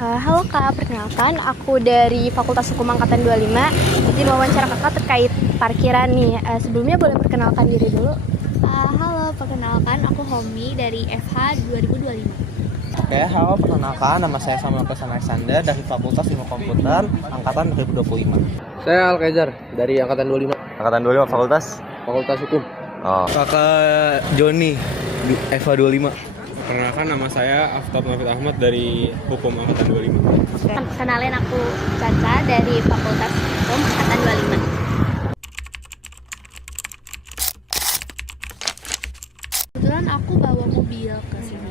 Halo Kak, perkenalkan aku dari Fakultas Hukum Angkatan 25. Izin wawancara Kakak terkait parkiran nih. Sebelumnya boleh perkenalkan diri dulu? Halo, perkenalkan aku Homi dari FH 2025. Oke, halo, perkenalkan nama saya Samuel Kesan Alexander dari Fakultas Ilmu Komputer Angkatan 2025. Saya Alkezar dari Angkatan 25. Angkatan 25 Fakultas Hukum. Oh. Kakak Joni di EVA 25. Perkenalkan, nama saya Aftab Nafid Ahmad dari Hukum Angkatan 25. Kenalin, aku Caca dari Fakultas Hukum Angkatan 25. Kebetulan aku bawa mobil ke sini.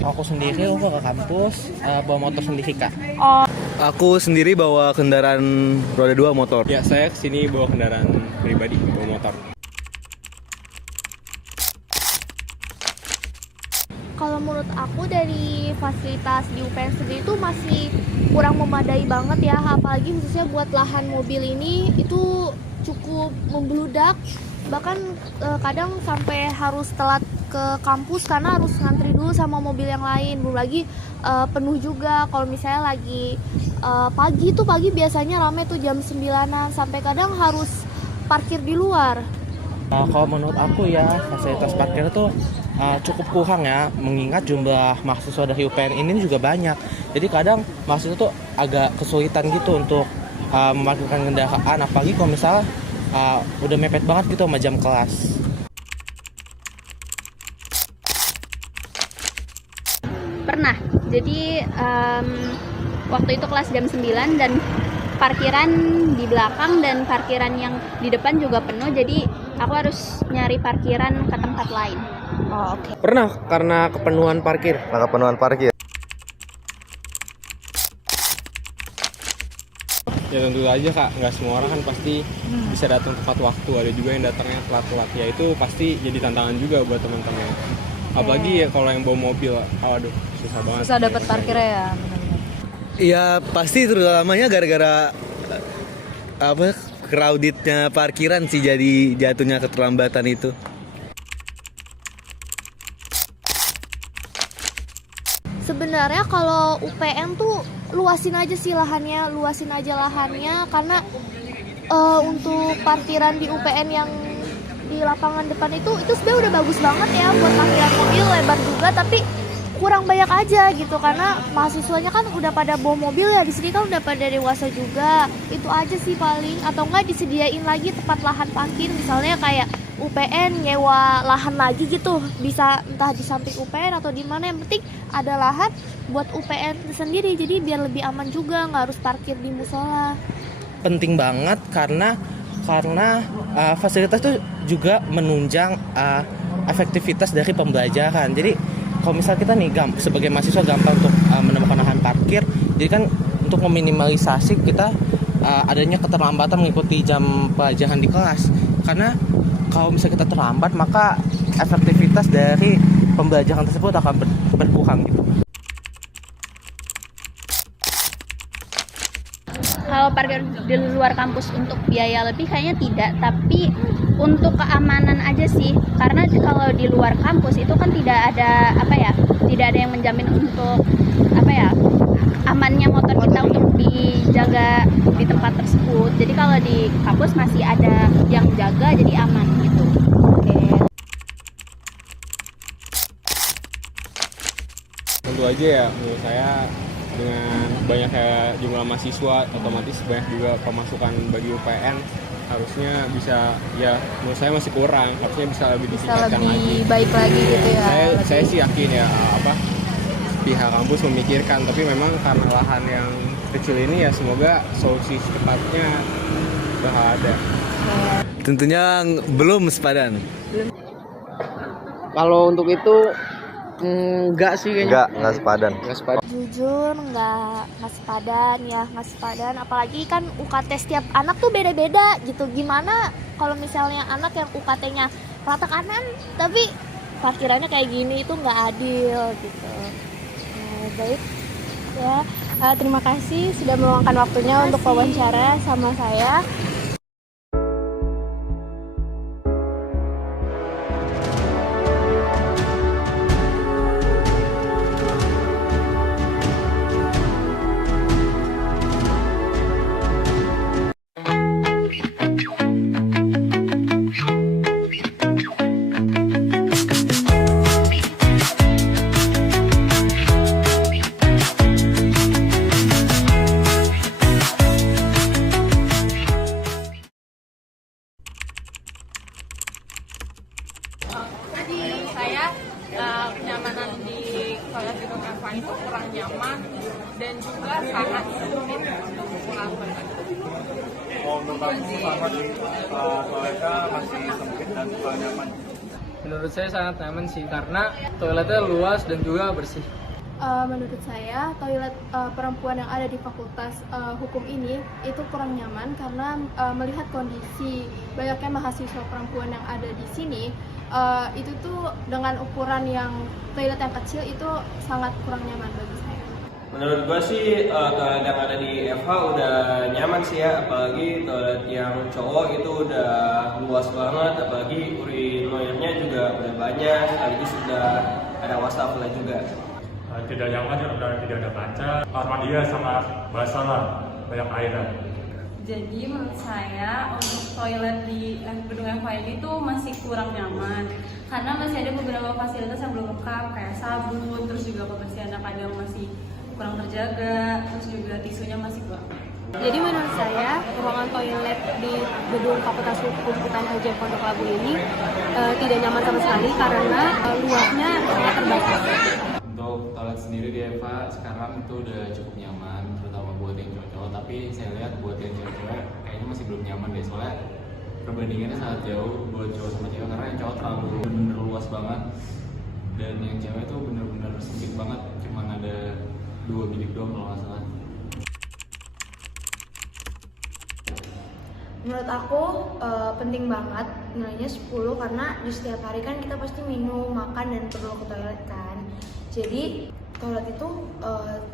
Aku sendiri ke kampus bawa motor sendiri, Kak. Oh, Aku sendiri bawa kendaraan roda 2 motor. Ya, saya kesini bawa kendaraan pribadi, bawa motor. kalau menurut aku dari fasilitas di UPN sendiri itu masih kurang memadai banget ya. Apalagi khususnya buat lahan mobil ini itu cukup membludak. Bahkan kadang sampai harus telat ke kampus karena harus ngantri dulu sama mobil yang lain. Belum lagi penuh juga kalau misalnya lagi pagi biasanya rame tuh jam 9-an sampai kadang harus parkir di luar. Kalau menurut aku ya fasilitas parkir itu cukup kurang ya, mengingat jumlah mahasiswa dari UPN ini juga banyak. Jadi kadang mahasiswa tuh agak kesulitan gitu untuk memarkirkan kendaraan, apalagi kalau misalnya udah mepet banget gitu sama jam kelas. Pernah. Jadi waktu itu kelas jam 9 dan parkiran di belakang dan parkiran yang di depan juga penuh. Jadi aku harus nyari parkiran ke tempat lain. Oh, oke. Pernah karena kepenuhan parkir. Maka penuhan parkir. Ya tentu aja Kak, nggak semua orang kan pasti bisa datang tepat waktu. Ada juga yang datangnya telat-telat. Ya itu pasti jadi tantangan juga buat teman-teman. Apalagi ya kalau yang bawa mobil, aduh susah banget. Susah dapat parkirnya ya. Iya pasti terutamanya gara-gara crowdednya parkiran sih jadi jatuhnya keterlambatan itu. Sebenarnya kalau UPN tuh luasin aja lahannya karena untuk parkiran di UPN yang di lapangan depan itu sebenarnya udah bagus banget ya buat parkiran mobil, lebar juga, tapi kurang banyak aja gitu karena mahasiswanya kan udah pada bawa mobil ya, di sini kan udah pada dewasa juga. Itu aja sih paling, atau enggak disediain lagi tempat lahan parkir misalnya kayak UPN nyewa lahan lagi gitu, bisa entah di samping UPN atau di mana, yang penting ada lahan buat UPN sendiri, jadi biar lebih aman juga, nggak harus parkir di musola. Penting banget karena fasilitas itu juga menunjang efektivitas dari pembelajaran. Jadi kalau misal kita nih sebagai mahasiswa gampang untuk menemukan lahan parkir, jadi kan untuk meminimalisasi kita adanya keterlambatan mengikuti jam pelajaran di kelas. Karena kalau misalnya kita terlambat, maka efektivitas dari pembelajaran tersebut akan berkurang gitu. Kalau parkir di luar kampus untuk biaya lebih kayaknya tidak, tapi untuk keamanan aja sih. Karena kalau di luar kampus itu kan tidak ada yang menjamin untuk amannya motor kita untuk dijaga di tempat tersebut. Jadi kalau di kampus masih ada yang jaga, jadi aman gitu. Oke. Tentu aja ya, menurut saya dengan banyaknya jumlah mahasiswa otomatis banyak juga pemasukan bagi UPN, harusnya bisa, ya menurut saya masih kurang, harusnya bisa lebih ditingkatkan lagi. Baik lagi gitu ya. Saya sih yakin ya pihak kampus memikirkan, tapi memang karena lahan yang kecil ini ya semoga solusi secepatnya bakal ada. Tentunya belum sepadan. Kalau untuk itu enggak sih kayaknya. Enggak sepadan. Jujur nggak sepadan, apalagi kan UKT setiap anak tuh beda-beda gitu. Gimana kalau misalnya anak yang UKT-nya rata kanan tapi parkirannya kayak gini, itu nggak adil gitu. Baik ya, terima kasih sudah meluangkan waktunya untuk wawancara sama saya. menurut kamu sama di toiletnya masih sempit dan kurang nyaman? Menurut saya sangat nyaman sih karena toiletnya luas dan juga bersih. Menurut saya toilet perempuan yang ada di Fakultas Hukum ini itu kurang nyaman karena melihat kondisi banyaknya mahasiswa perempuan yang ada di sini, itu tuh dengan ukuran yang toilet yang kecil itu sangat kurang nyaman bagi saya. Menurut gua sih toilet yang ada di FH udah nyaman sih ya, apalagi toilet yang cowok itu udah luas banget, apalagi urinoirnya juga udah banyak, sekaligus sudah ada wastafel juga. Tidak nyaman karena tidak ada kaca, kamar mandinya sangat basah lah, banyak air. Jadi menurut saya untuk toilet di gedung FH ini tuh masih kurang nyaman karena masih ada beberapa fasilitas yang belum lengkap kayak sabun, terus juga kebersihannya kadang masih kurang terjaga, terus juga tisunya masih kurang. Jadi menurut saya ruangan toilet di gedung Fakultas Hukum UPN LJ Pondok Labu ini tidak nyaman sama sekali karena luasnya sangat terbatas. Untuk toilet sendiri di Eva sekarang itu udah cukup nyaman, terutama buat yang cowok-cowok. Tapi saya lihat buat yang cewek kayaknya masih belum nyaman deh, soalnya perbandingannya sangat jauh buat cowok sama cewek karena yang cowok terlalu bener luas banget dan yang cewek tuh bener-bener sempit banget, cuma ada 2 bilik doang kalau nggak salah. Menurut aku penting banget nilainya 10 karena di setiap hari kan kita pasti minum, makan, dan perlu ke toilet kan. Jadi toilet itu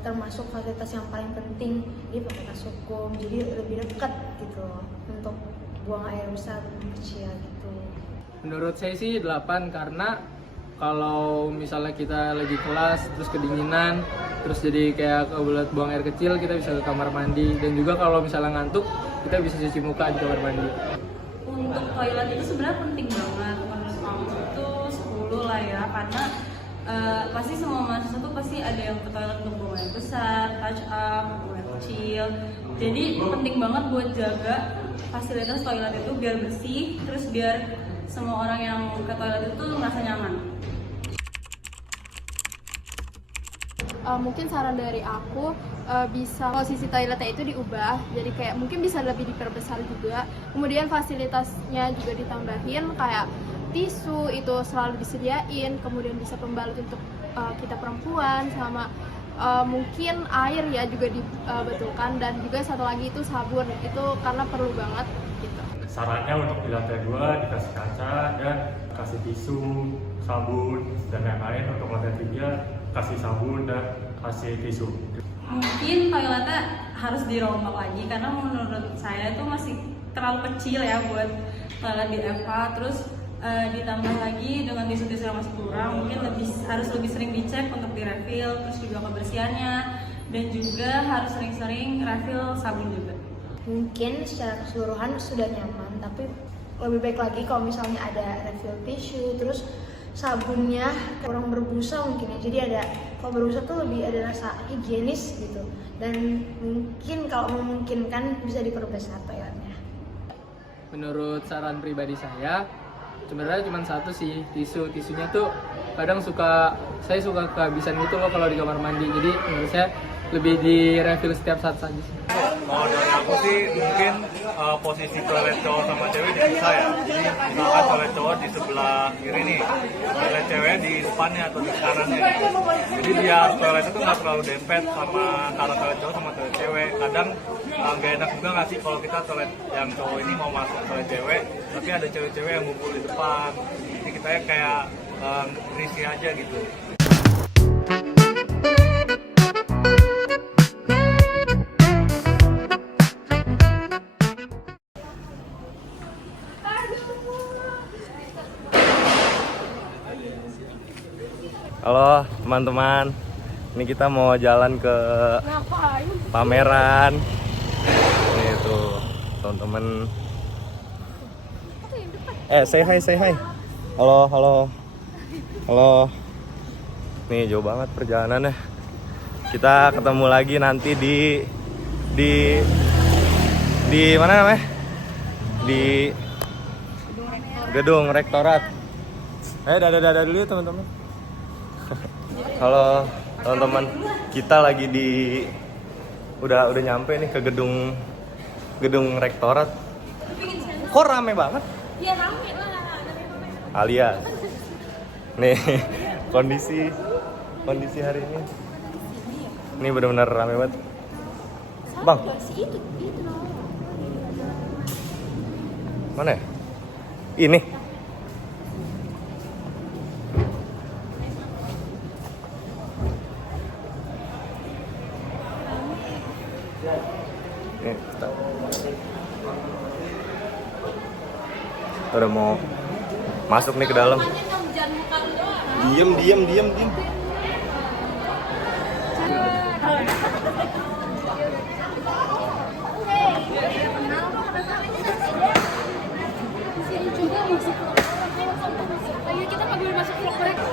termasuk fasilitas yang paling penting di Fakultas Hukum, jadi lebih dekat gitu loh untuk buang air besar dan kecil gitu. Menurut saya sih 8 karena kalau misalnya kita lagi kelas terus kedinginan, terus jadi kayak kebelet buang air kecil, kita bisa ke kamar mandi, dan juga kalau misalnya ngantuk kita bisa cuci muka di kamar mandi. Untuk toilet itu sebenarnya penting banget, menurut aku itu 10 lah ya karena pasti semua mahasiswa tuh pasti ada yang ke toilet untuk buang air besar, touch up, buang air kecil. Jadi penting banget buat jaga fasilitas toilet itu biar bersih, terus biar semua orang yang ke toilet itu merasa nyaman. Mungkin saran dari aku bisa posisi toiletnya itu diubah, jadi kayak mungkin bisa lebih diperbesar juga. Kemudian fasilitasnya juga ditambahin kayak tisu itu selalu disediain, kemudian bisa pembalut untuk kita perempuan, sama mungkin air ya juga dibetulkan, dan juga satu lagi itu sabun, itu karena perlu banget gitu. Sarannya untuk di lantai 2 dikasih kaca dan kasih tisu, sabun, dan lain-lain. Untuk lantai 3 kasih sabun dan kasih tisu. Mungkin toiletnya harus dirombak lagi karena menurut saya itu masih terlalu kecil ya buat toilet di FH. Terus ditambah lagi dengan tisu-tisu yang masih kurang, mungkin harus lebih sering dicek untuk direfill, terus juga kebersihannya, dan juga harus sering-sering refill sabun juga. Mungkin secara keseluruhan sudah nyaman, tapi lebih baik lagi kalau misalnya ada refill tisu, terus sabunnya kurang berbusa mungkin ya. Jadi kalau berbusa tuh lebih ada rasa higienis gitu, dan mungkin kalau memungkinkan bisa diperbesar toiletnya. Menurut saran pribadi saya sebenarnya cuma satu sih, tisunya tuh kadang saya suka kehabisan gitu loh kalau di kamar mandi, jadi menurut saya lebih di refill setiap saat saja sih. Kalau dari aku sih mungkin posisi toilet cowok sama cewek dipisah ya. Jadi misalkan toilet cowok di sebelah kiri nih, toilet cewek di depannya atau di kanannya. Jadi biar toilet itu nggak terlalu dempet sama antara toilet cowok sama toilet cewek. Kadang nggak enak juga nggak sih kalau kita toilet yang cowok ini mau masuk toilet cewek, tapi ada cewek-cewek yang ngumpul di depan. Jadi kita kayak risih aja gitu. Halo teman-teman, ini kita mau jalan ke pameran. Ini tuh teman-teman. Say hi. Halo. Nih jauh banget perjalanannya. Kita ketemu lagi nanti di mana namanya? Di gedung rektorat. Dadah dulu ya teman-teman. Halo teman-teman, kita lagi udah nyampe nih ke gedung gedung rektorat. Kok rame banget? Ya rame lah. Alias. Nih, kondisi hari ini. Ini benar-benar rame banget. Bang. Mana ya? Ini. Nih, udah mau masuk nih ke dalam. Diam. Ayo kita nggak boleh masuk vlog mereka.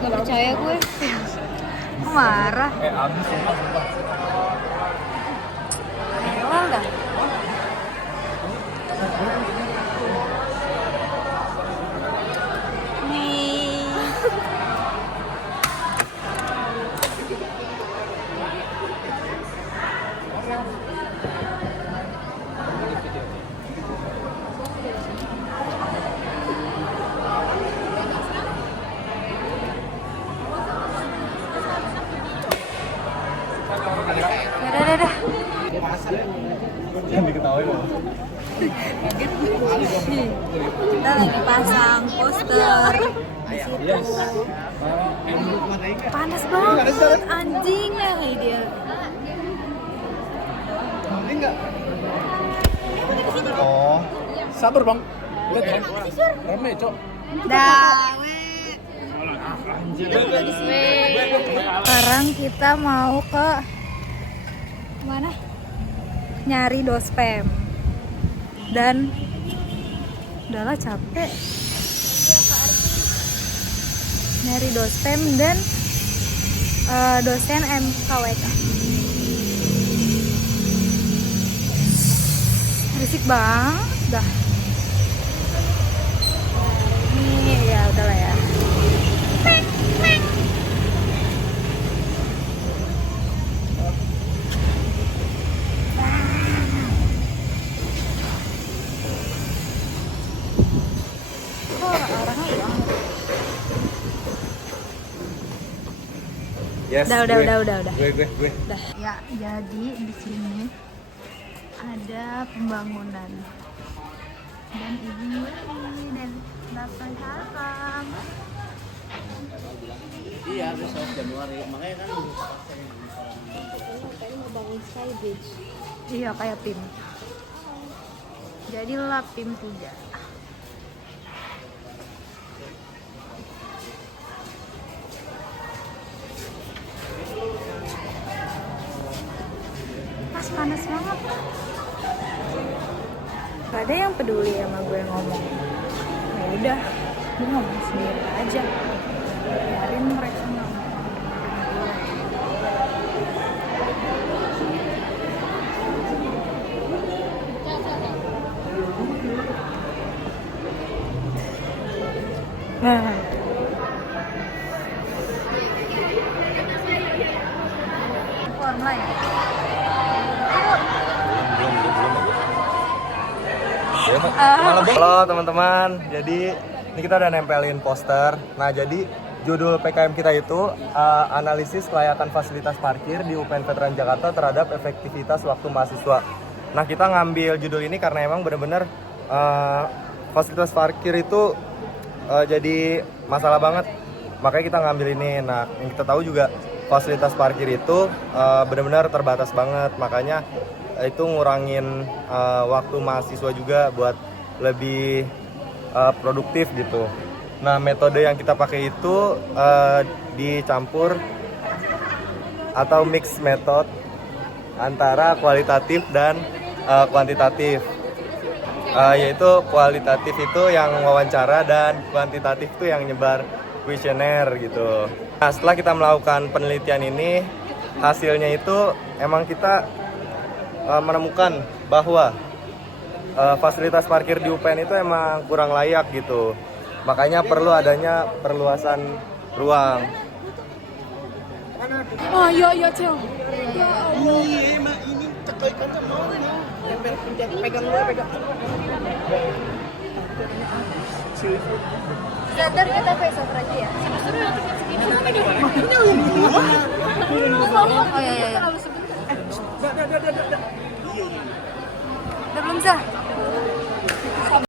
Gak percaya gue. Kok marah? Abis sumpah. Emang dah. Dadah. Jangan diketawain loh. Kita lagi pasang poster di situ. Panas banget, anjing ya dia. Oh, Sabar bang. Lihat bang. Rame cok. Dah, sekarang kita mau ke mana? Nyari dospem. Dan udahlah capek. Nyari dospem dan dosen MKWK. Berisik banget dah. Ini ya udahlah ya. yes. Udah. Gue. Ya, jadi di sini ada pembangunan dan ibu dan datang salam. Iya, besok Januari. Makanya kan mau bangun skybridge. Iya, kayak PIM. Jadilah PIM 3. Panas banget. Gak ada yang peduli sama gue ngomong. Ya udah, gue ngomong sendiri aja. Biarin mereka ngomong. Nah. Online. Halo teman-teman, jadi ini kita udah nempelin poster. Nah, jadi judul PKM kita itu analisis kelayakan fasilitas parkir di UPN Veteran Jakarta terhadap efektivitas waktu mahasiswa. Nah, kita ngambil judul ini karena emang bener-bener fasilitas parkir itu jadi masalah banget. Makanya kita ngambil ini. Nah, yang kita tahu juga fasilitas parkir itu benar-benar terbatas banget. Makanya itu ngurangin waktu mahasiswa juga buat lebih produktif gitu. Nah, metode yang kita pakai itu dicampur atau mix method antara kualitatif dan kuantitatif. Yaitu kualitatif itu yang wawancara dan kuantitatif itu yang nyebar kuesioner gitu. Nah, setelah kita melakukan penelitian ini, hasilnya itu emang kita menemukan bahwa fasilitas parkir di UPN itu emang kurang layak gitu. Makanya perlu adanya perluasan ruang. Oh iya iya Cel. Sadar kita besok aja ya. Oh iya iya. Udah belum sah?